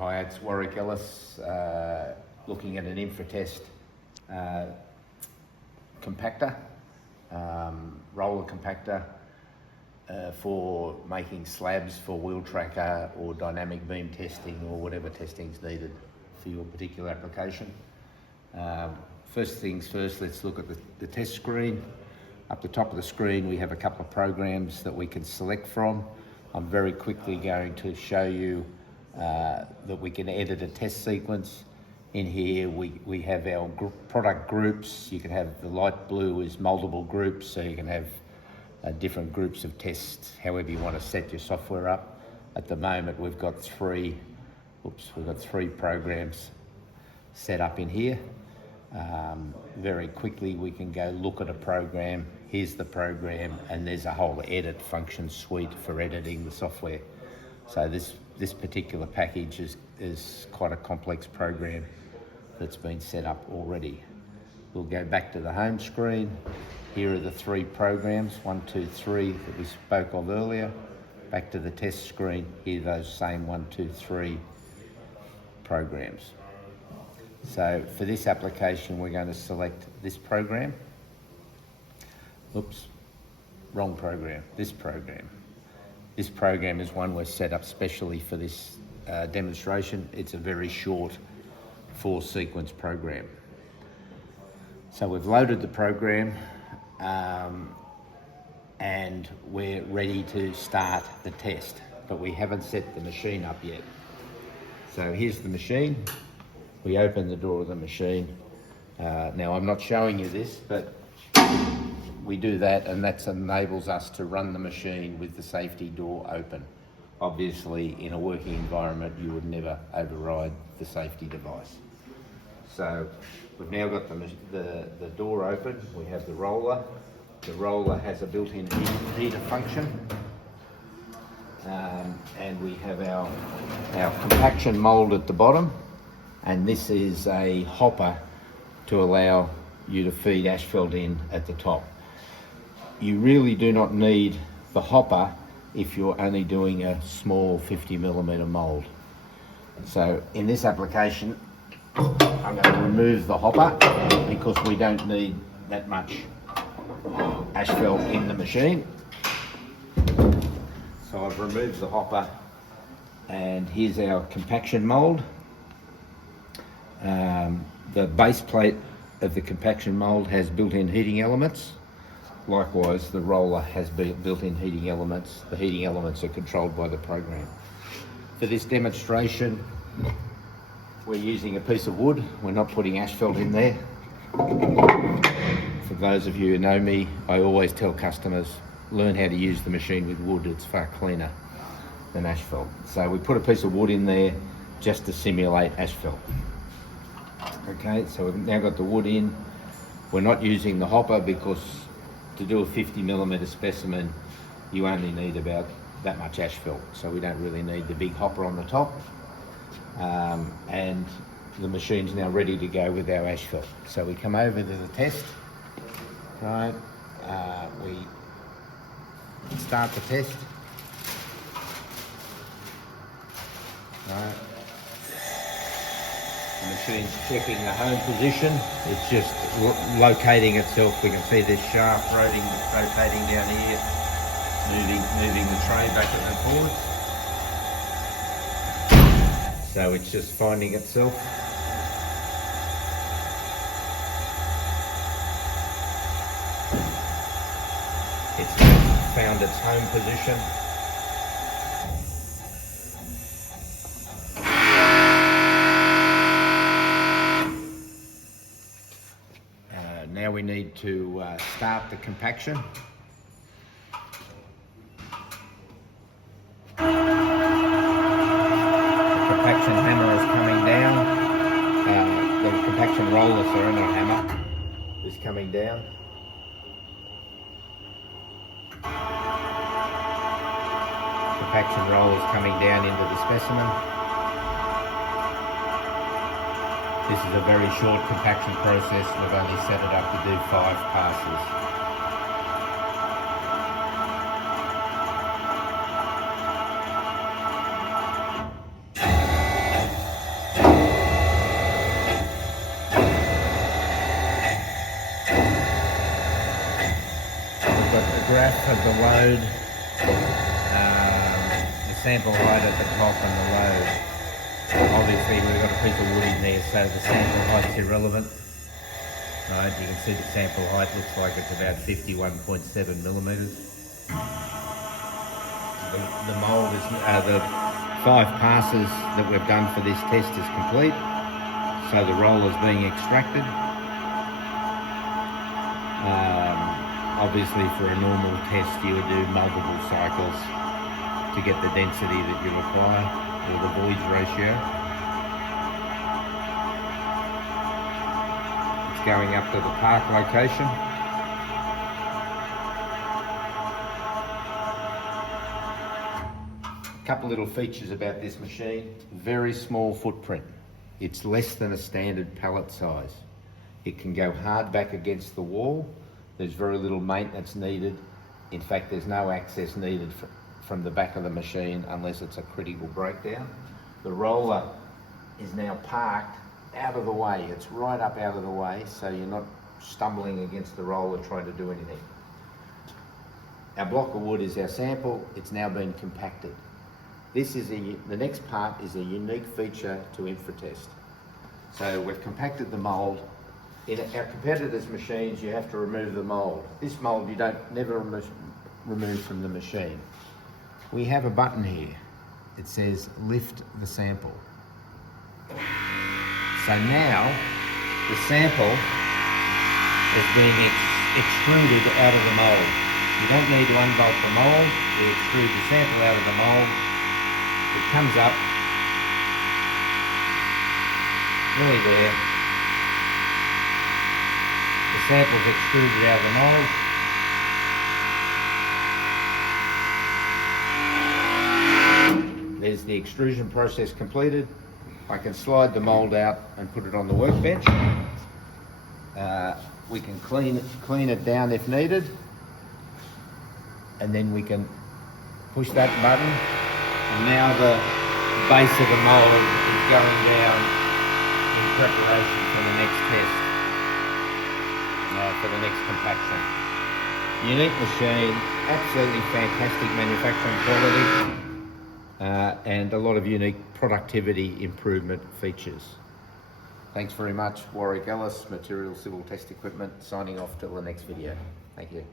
Hi, it's Warwick Ellis, looking at an Infratest compactor, roller compactor for making slabs for wheel tracker or dynamic beam testing or whatever testing is needed for your particular application. First things first, let's look at the test screen. Up the top of the screen we have a couple of programs that we can select from. I'm very quickly going to show you that we can edit a test sequence. In here we have our product groups. You can have the light blue is multiple groups, so you can have different groups of tests, however you want to set your software up. At the moment we've got three programs set up in here. Very quickly we can go look at a program. Here's the program, and there's a whole edit function suite for editing the software. So this particular package is quite a complex program that's been set up already. We'll go back to the home screen. Here are the three programs, 1, 2, 3 that we spoke of earlier. Back to the test screen, here are those same 1, 2, 3 programs. So for this application, we're going to select this program. Oops, wrong program, this program. This program is one we've set up specially for this demonstration. It's a very short 4-sequence program. So we've loaded the program and we're ready to start the test, but we haven't set the machine up yet. So here's the machine. We open the door of the machine. Now I'm not showing you this, but we do that, and that enables us to run the machine with the safety door open. Obviously, in a working environment, you would never override the safety device. So we've now got the door open. We have the roller. The roller has a built-in heater function. And we have our compaction mold at the bottom. And this is a hopper to allow you to feed asphalt in at the top. You really do not need the hopper if you're only doing a small 50mm mold. So in this application, I'm going to remove the hopper because we don't need that much asphalt in the machine. So I've removed the hopper, and here's our compaction mold. The base plate of the compaction mold has built-in heating elements. Likewise, the roller has built-in heating elements. The heating elements are controlled by the program. For this demonstration, we're using a piece of wood. We're not putting asphalt in there. For those of you who know me, I always tell customers, learn how to use the machine with wood. It's far cleaner than asphalt. So we put a piece of wood in there just to simulate asphalt. Okay, so we've now got the wood in. We're not using the hopper because to do a 50mm specimen, you only need about that much asphalt. So we don't really need the big hopper on the top. And the machine's now ready to go with our asphalt. So we come over to the test, right? We start the test, right? The machine's checking the home position. It's just locating itself. We can see this shaft rotating down here, moving the tray backwards and forwards. So it's just finding itself. It's found its home position. Now we need to start the compaction. The compaction hammer is coming down. The compaction roller, sorry, not hammer, is coming down. Compaction roller is coming down into the specimen. This is a very short compaction process. We've only set it up to do 5 passes. graph of the load, the sample height at the top and the load. Obviously we've got a piece of wood in there, so the sample height's irrelevant. Right, you can see the sample height looks like it's about 51.7 millimetres. The mould is, the 5 passes that we've done for this test is complete. So the roller's being extracted. Obviously for a normal test you would do multiple cycles to get the density that you require, or the void ratio. It's going up to the park location. A couple little features about this machine. Very small footprint. It's less than a standard pallet size. It can go hard back against the wall. There's very little maintenance needed. In fact, there's no access needed from the back of the machine unless it's a critical breakdown. The roller is now parked out of the way. It's right up out of the way, so you're not stumbling against the roller trying to do anything. Our block of wood is our sample. It's now been compacted. The next part is a unique feature to Infratest. So we've compacted the mould. In our competitors' machines, you have to remove the mould. This mould you never remove from the machine. We have a button here. It says lift the sample. So now the sample is being extruded out of the mould. You don't need to unbolt the mould. We extrude the sample out of the mould. It comes up nearly there. The sample's extruded out of the mould. There's the extrusion process completed. I can slide the mould out and put it on the workbench. We can clean it down if needed. And then we can push that button. And now the base of the mould is going down in preparation for the next test. For the next compaction. Unique machine, absolutely fantastic manufacturing quality, and a lot of unique productivity improvement features. Thanks very much. Warwick Ellis, Material Civil Test Equipment, signing off till the next video. Thank you.